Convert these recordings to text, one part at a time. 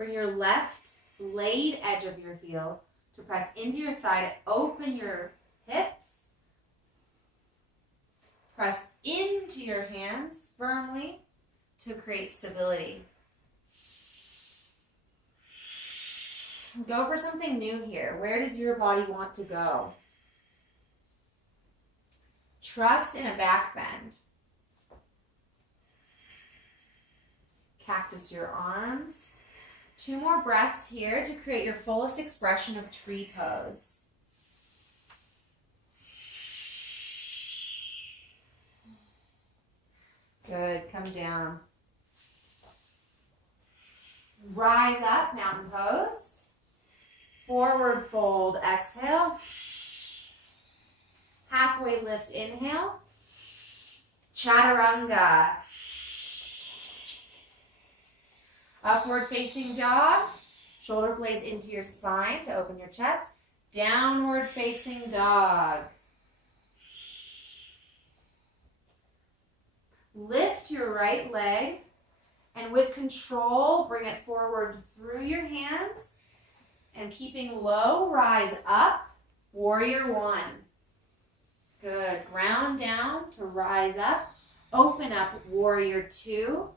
Bring your left blade edge of your heel to press into your thigh to open your hips. Press into your hands firmly to create stability. Go for something new here. Where does your body want to go? Trust in a back bend. Cactus your arms. 2 more breaths here to create your fullest expression of tree pose. Good, come down. Rise up, mountain pose. Forward fold, exhale. Halfway lift, inhale. Chaturanga. Upward facing dog. Shoulder blades into your spine to open your chest. Downward facing dog. Lift your right leg and with control, bring it forward through your hands and keeping low, rise up, warrior 1. Good, ground down to rise up, open up, warrior 2.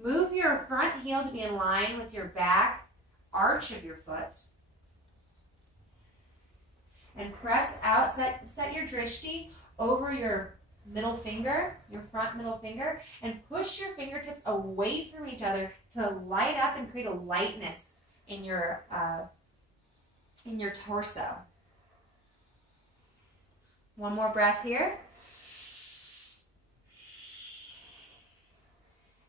Move your front heel to be in line with your back arch of your foot. And press out, set your drishti over your middle finger, your front middle finger, and push your fingertips away from each other to light up and create a lightness in your torso. One more breath here.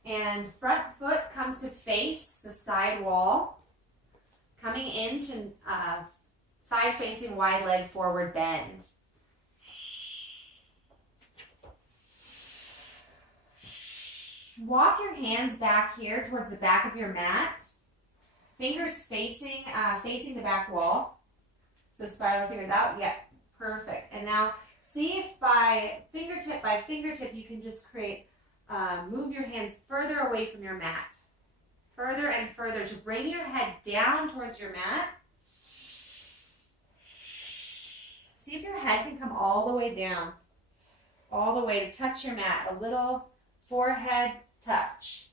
And front foot comes to face the side wall, coming into side facing wide leg forward bend. Walk your hands back here towards the back of your mat. Fingers facing the back wall. So spiral fingers out. Yeah, perfect. And now see if by fingertip you can just create, move your hands further away from your mat. Further and further to bring your head down towards your mat. See if your head can come all the way down. All the way to touch your mat. A little forehead touch.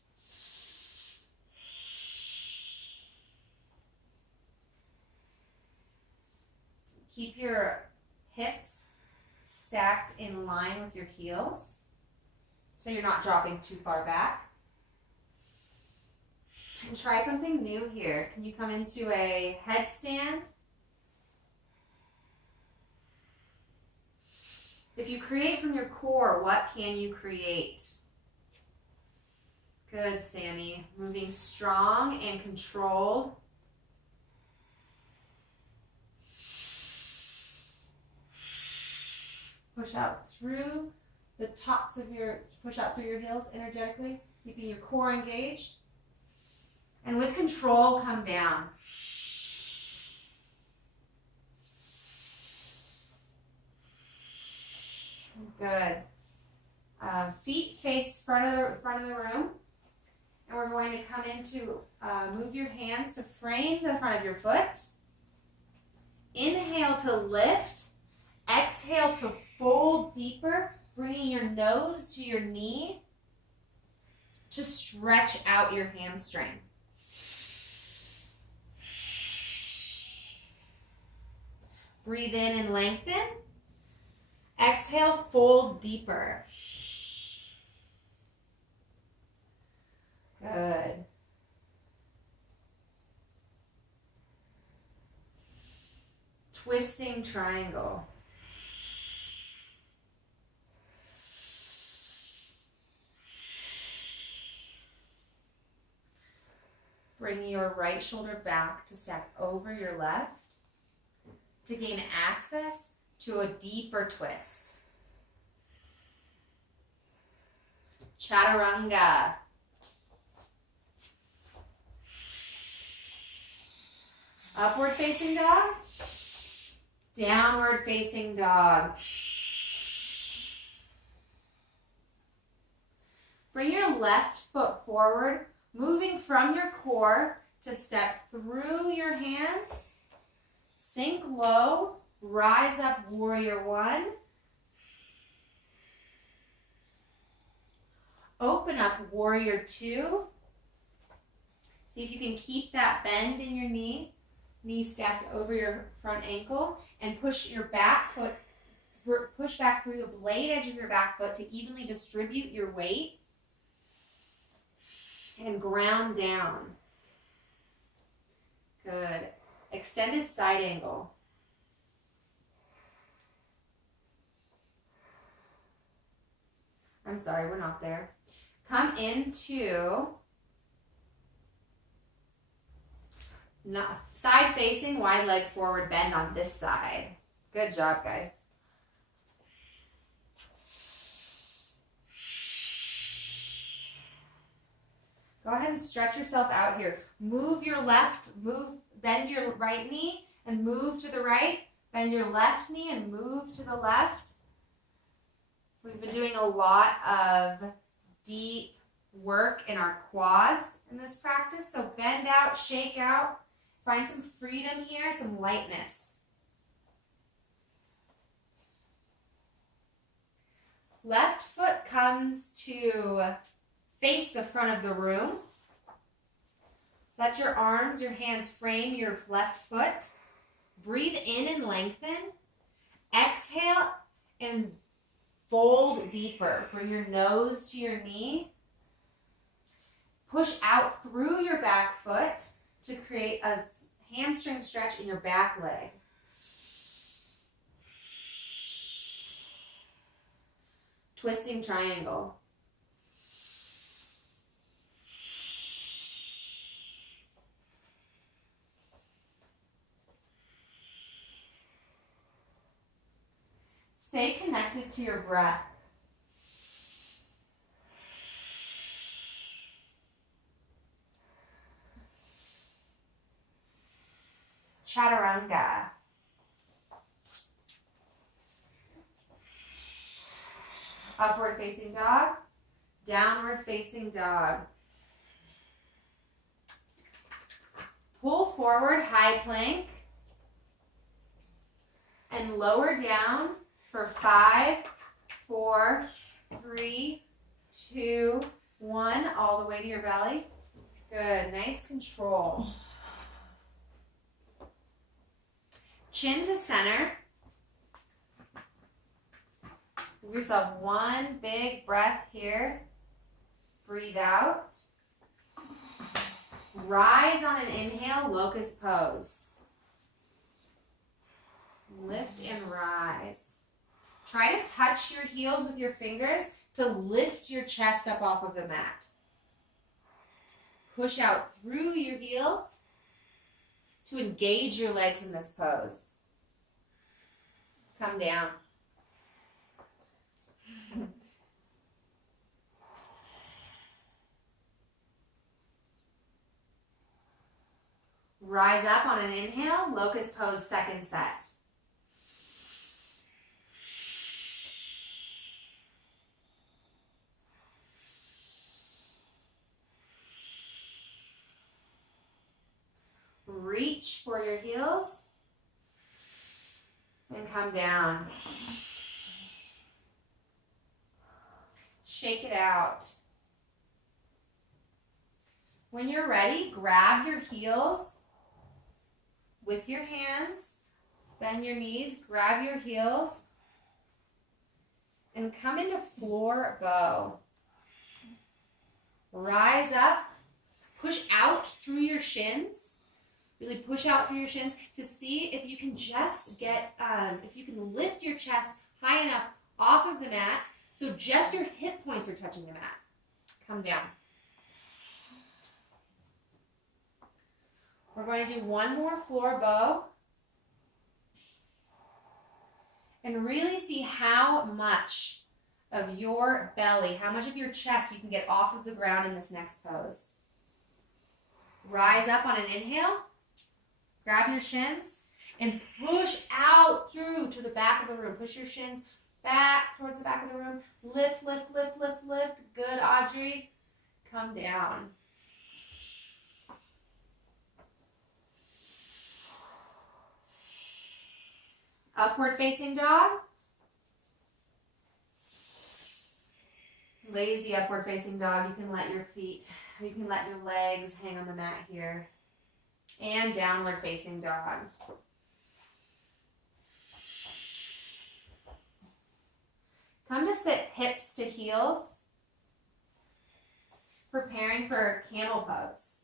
Keep your hips stacked in line with your heels so you're not dropping too far back. And try something new here. Can you come into a headstand? If you create from your core, what can you create? Good, Sammy. Moving strong and controlled. Push out through the tops of push out through your heels energetically, keeping your core engaged. And with control, come down. Good. Feet face front of the room. And we're going to come into, move your hands to frame the front of your foot. Inhale to lift. Exhale to fold deeper, bringing your nose to your knee to stretch out your hamstring. Breathe in and lengthen. Exhale, fold deeper. Good. Twisting triangle. Bring your right shoulder back to stack over your left to gain access to a deeper twist. Chaturanga. Upward facing dog. Downward facing dog. Bring your left foot forward, moving from your core to step through your hands, sink low, rise up, warrior one. Open up, warrior two. See if you can keep that bend in your knee stacked over your front ankle, and push your back foot, push back through the blade edge of your back foot to evenly distribute your weight and ground down. Good. Extended side angle. I'm sorry, we're not there. Come into side facing, wide leg forward bend on this side. Good job, guys. Go ahead and stretch yourself out here. Move your left, bend your right knee and move to the right. Bend your left knee and move to the left. We've been doing a lot of deep work in our quads in this practice. So bend out, shake out. Find some freedom here, some lightness. Left foot comes to face the front of the room. Let your arms, your hands frame your left foot. Breathe in and lengthen. Exhale and fold deeper. Bring your nose to your knee. Push out through your back foot to create a hamstring stretch in your back leg. Twisting triangle. Stay connected to your breath. Chaturanga. Upward facing dog, downward facing dog. Pull forward, high plank, and lower down for 5, 4, 3, 2, 1, all the way to your belly. Good, nice control. Chin to center. Give yourself one big breath here. Breathe out. Rise on an inhale, locust pose. Lift and rise. Try to touch your heels with your fingers to lift your chest up off of the mat. Push out through your heels to engage your legs in this pose. Come down. Rise up on an inhale, locust pose, second set. Reach for your heels and come down. Shake it out. When you're ready, grab your heels with your hands, bend your knees, grab your heels, and come into floor bow. Rise up, push out through your shins. Really push out through your shins to see if you can just get, if you can lift your chest high enough off of the mat so just your hip points are touching the mat. Come down. We're going to do one more floor bow. And really see how much of your belly, how much of your chest you can get off of the ground in this next pose. Rise up on an inhale. Grab your shins and push out through to the back of the room. Push your shins back towards the back of the room. Lift, lift, lift, lift, lift. Good, Audrey. Come down. Upward facing dog. Lazy upward facing dog. You can let your legs hang on the mat here. And downward facing dog. Come to sit hips to heels. Preparing for camel pose.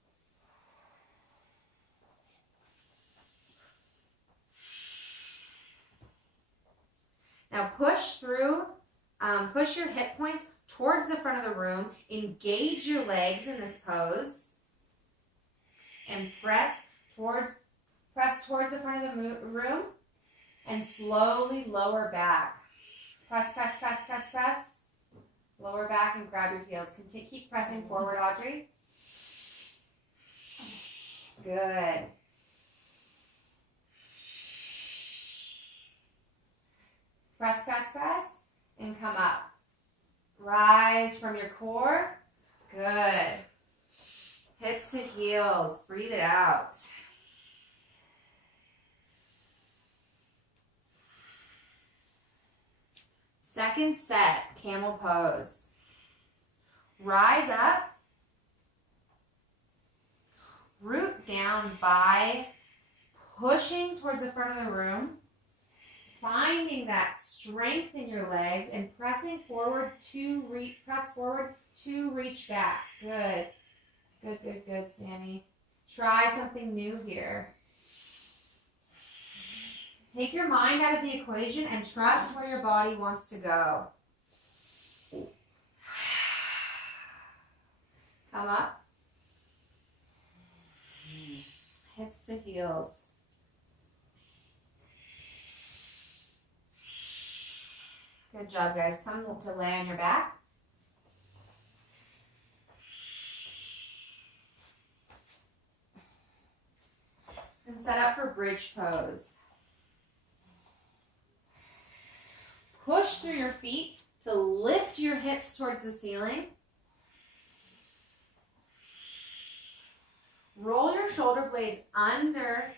Now push through, push your hip points towards the front of the room. Engage your legs in this pose. And press towards the front of the room. And slowly lower back. Press, press, press, press, press. Lower back and grab your heels. Keep pressing forward, Audrey. Good. Press, press, press, and come up. Rise from your core. Good. Hips to heels. Breathe it out. Second set, camel pose. Rise up. Root down by pushing towards the front of the room. Finding that strength in your legs and pressing forward to press forward to reach back. Good. Good, good, good, Sammy. Try something new here. Take your mind out of the equation and trust where your body wants to go. Come up. Hips to heels. Good job, guys. Come to lay on your back. And set up for bridge pose. Push through your feet to lift your hips towards the ceiling. Roll your shoulder blades under.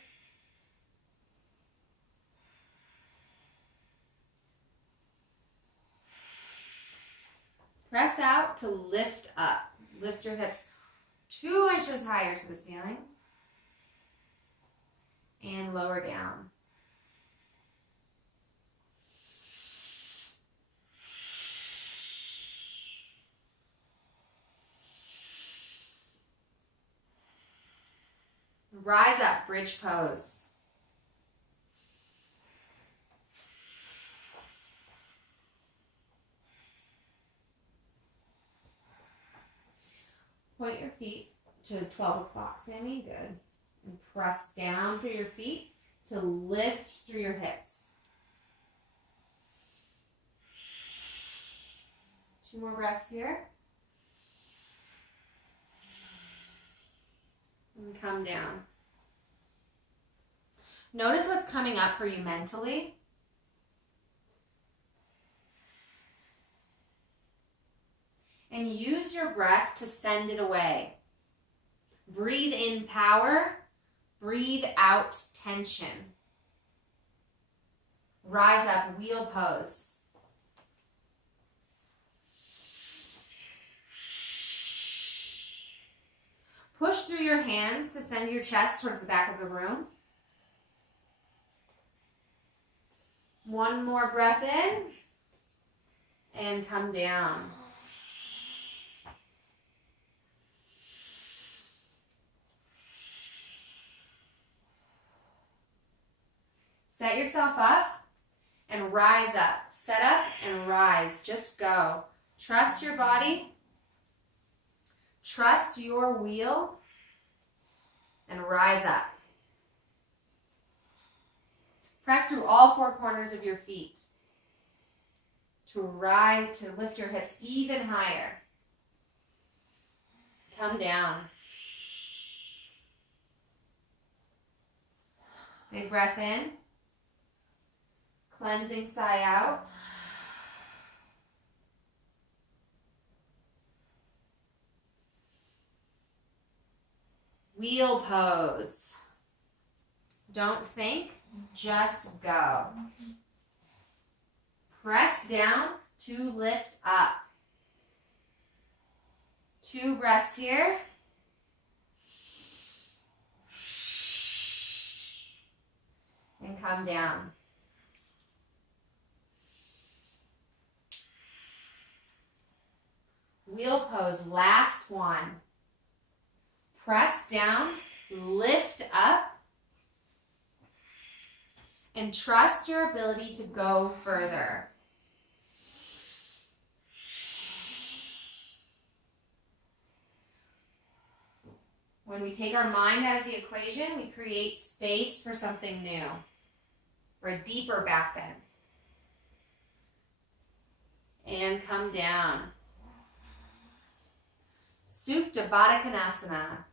Press out to lift up. Lift your hips 2 inches higher to the ceiling. And lower down. Rise up, bridge pose. Point your feet to 12 o'clock, Sammy. Good. And press down through your feet to lift through your hips. 2 more breaths here. And come down. Notice what's coming up for you mentally. And use your breath to send it away. Breathe in power. Breathe out tension. Rise up, wheel pose. Push through your hands to send your chest towards the back of the room. 1 more breath in. And come down. Set yourself up and rise up. Set up and rise. Just go. Trust your body. Trust your wheel. And rise up. Press through all 4 corners of your feet to lift your hips even higher. Come down. Big breath in. Cleansing sigh out. Wheel pose. Don't think, Just go. Press down to lift up. 2 breaths here. And come down. Wheel pose, last one. Press down, lift up, and trust your ability to go further. When we take our mind out of the equation, we create space for something new, for a deeper back bend. And come down. Supta Baddha Konasana.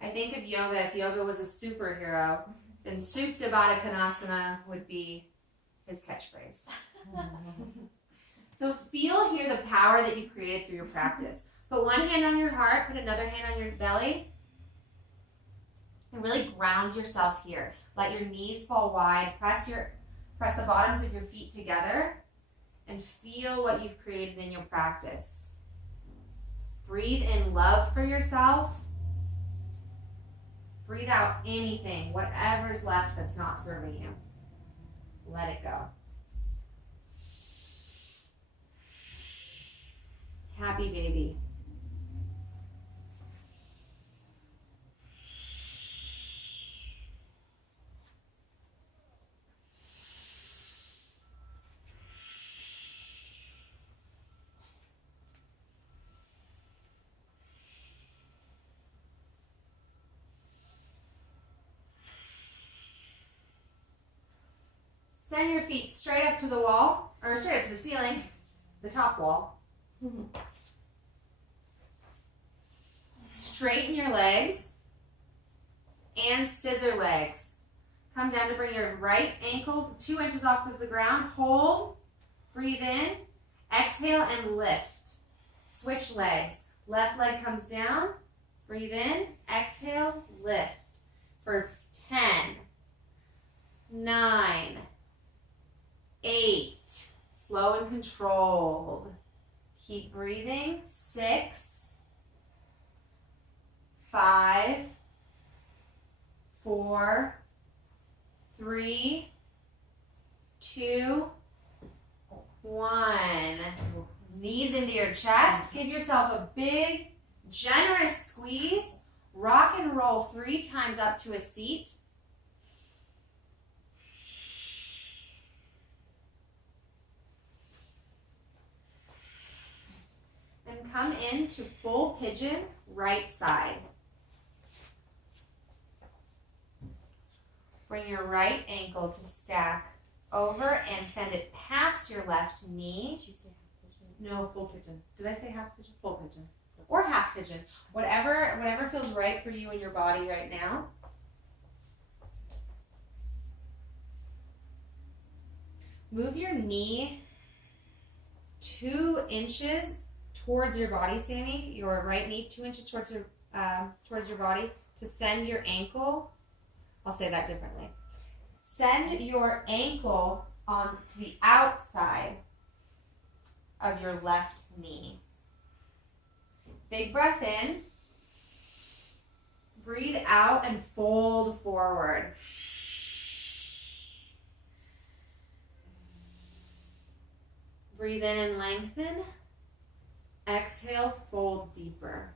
I think of yoga, if yoga was a superhero, then Supta Baddha Konasana would be his catchphrase. So feel here the power that you created through your practice. Put one hand on your heart, put another hand on your belly, and really ground yourself here. Let your knees fall wide, press the bottoms of your feet together, and feel what you've created in your practice. Breathe in love for yourself. Breathe out anything, whatever's left that's not serving you. Let it go. Happy baby. Send your feet straight up to the wall, or straight up to the ceiling, the top wall. Straighten your legs and scissor legs. Come down to bring your right ankle 2 inches off of the ground. Hold, breathe in, exhale and lift. Switch legs. Left leg comes down, breathe in, exhale, lift. For 10, 9, 8, slow and controlled. Keep breathing. 6, 5, 4, 3, 2, 1. Knees into your chest. Give yourself a big, generous squeeze. Rock and roll 3 times up to a seat. And come into full pigeon, right side. Bring your right ankle to stack over and send it past your left knee. Did you say half pigeon? No, full pigeon. Did I say half pigeon? Full pigeon. Or half pigeon. Whatever feels right for you in your body right now. Move your knee 2 inches towards your body, Sammy. Your right knee 2 inches towards your body to send your ankle. I'll say that differently. Send your ankle on to the outside of your left knee. Big breath in. Breathe out and fold forward. Breathe in and lengthen. Exhale, fold deeper.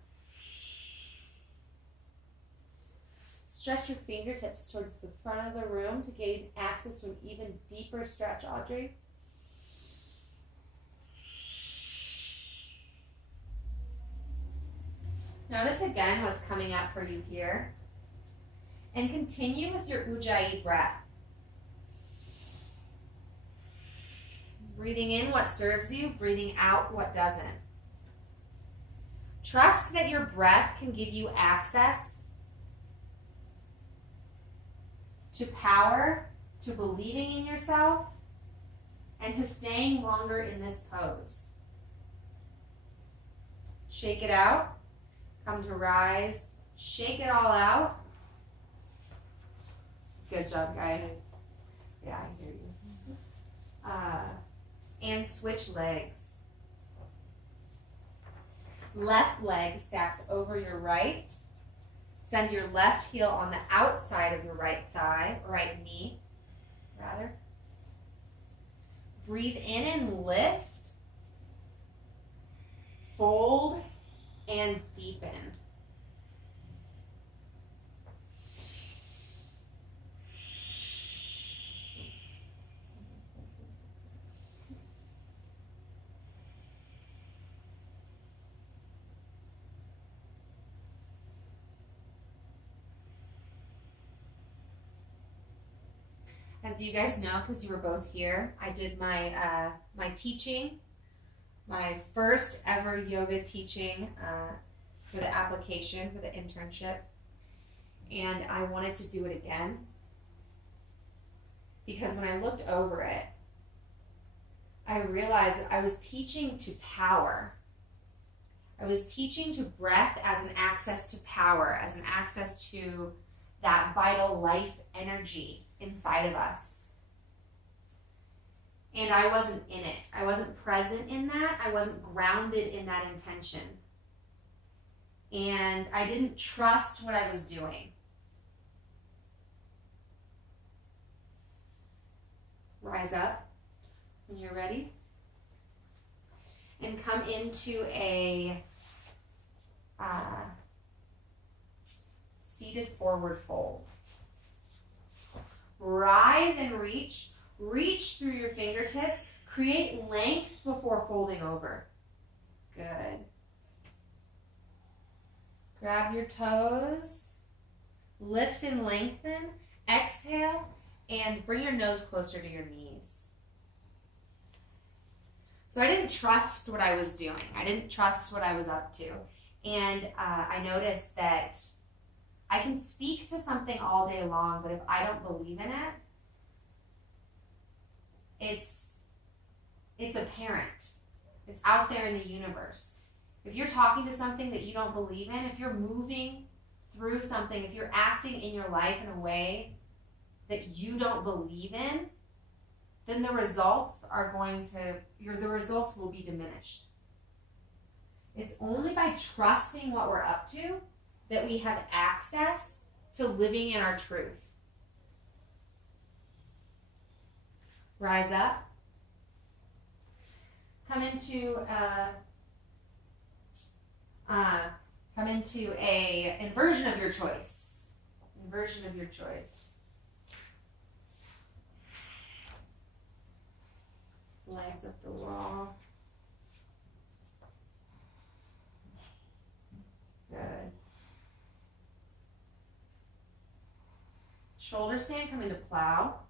Stretch your fingertips towards the front of the room to gain access to an even deeper stretch, Audrey. Notice again what's coming up for you here. And continue with your Ujjayi breath. Breathing in what serves you, breathing out what doesn't. Trust that your breath can give you access to power, to believing in yourself, and to staying longer in this pose. Shake it out. Come to rise. Shake it all out. Good job, guys. Yeah, I hear you. And switch legs. Left leg stacks over your right. Send your left heel on the outside of your right thigh, or right knee, rather. Breathe in and lift. Fold and deepen. As you guys know, because you were both here, I did my my teaching, my first ever yoga teaching for the application, for the internship, and I wanted to do it again because when I looked over it, I realized I was teaching to power. I was teaching to breath as an access to power, as an access to that vital life energy inside of us. And I wasn't in it. I wasn't present in that. I wasn't grounded in that intention. And I didn't trust what I was doing. Rise up when you're ready. And come into a seated forward fold. Rise and reach. Reach through your fingertips. Create length before folding over. Good. Grab your toes. Lift and lengthen. Exhale. And bring your nose closer to your knees. So I didn't trust what I was doing. I didn't trust what I was up to. And I noticed that I can speak to something all day long, but if I don't believe in it, it's apparent. It's out there in the universe. If you're talking to something that you don't believe in, if you're moving through something, if you're acting in your life in a way that you don't believe in, then the results will be diminished. It's only by trusting what we're up to that we have access to living in our truth. Rise up. Come into a inversion of your choice. Inversion of your choice. Legs up the wall. Good. Shoulder stand, come into plow.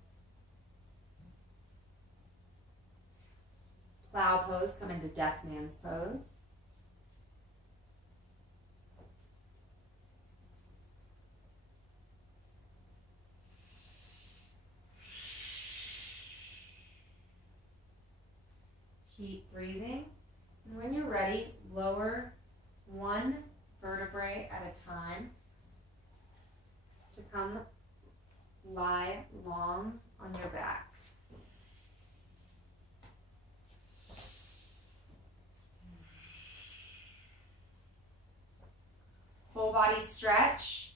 Plow pose, come into deaf man's pose. Keep breathing. And when you're ready, lower one vertebrae at a time to come lie long on your back. Full body stretch.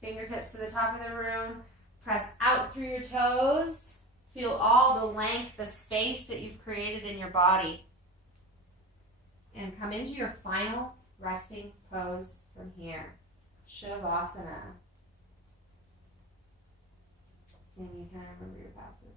Fingertips to the top of the room. Press out through your toes. Feel all the length, the space that you've created in your body. And come into your final resting pose from here. Shavasana. Sammy, can I remember your password?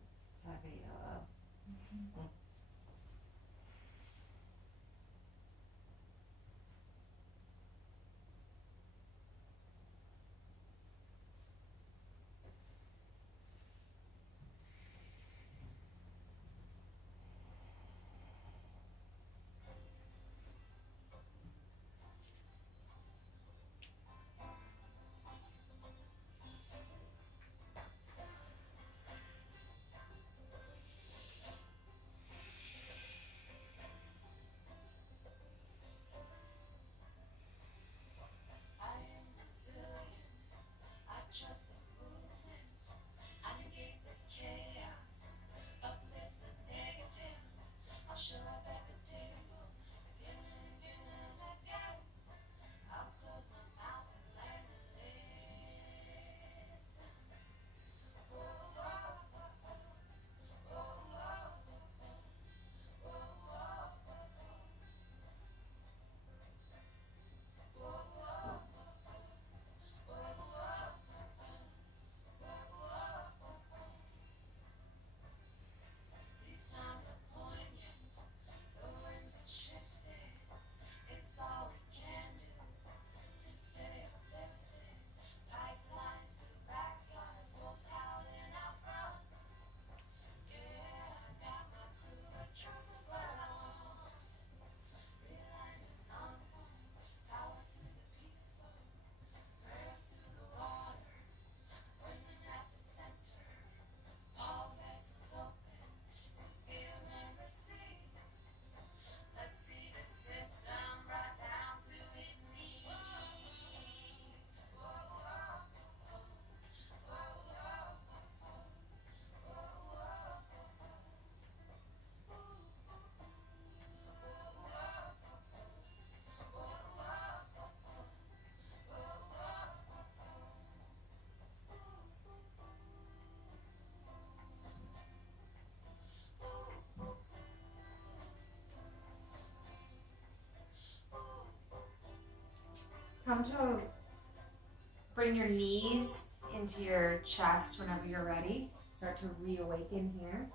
bring your knees into your chest whenever you're ready. Start to reawaken here.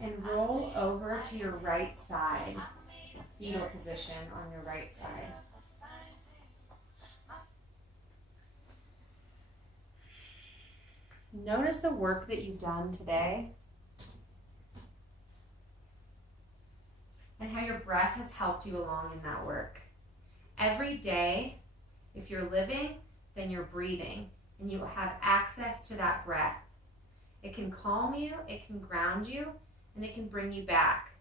And roll over to your right side, fetal position on your right side. Notice the work that you've done today and how your breath has helped you along in that work. Every day, if you're living, then you're breathing, and you have access to that breath. It can calm you, it can ground you, and it can bring you back.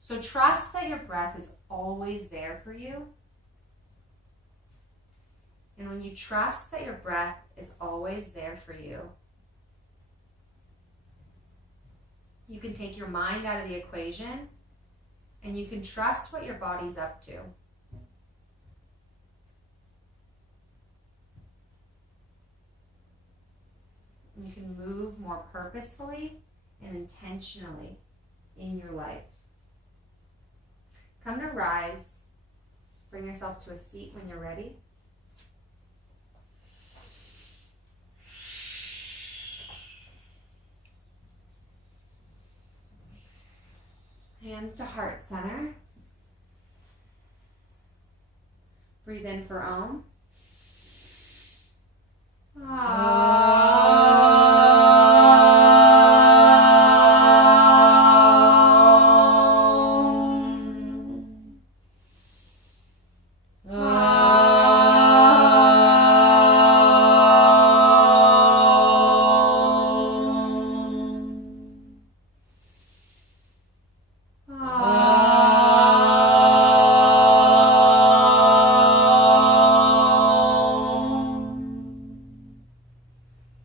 So trust that your breath is always there for you. And when you trust that your breath is always there for you, you can take your mind out of the equation and you can trust what your body's up to. You can move more purposefully and intentionally in your life. Come to rise. Bring yourself to a seat when you're ready. Hands to heart center. Breathe in for Om.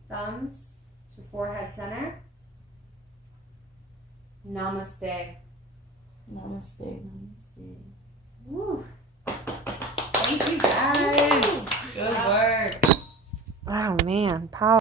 Thumbs to forehead center. Namaste. Namaste, namaste. Woo. Thank you guys. Good work. Wow, man, power.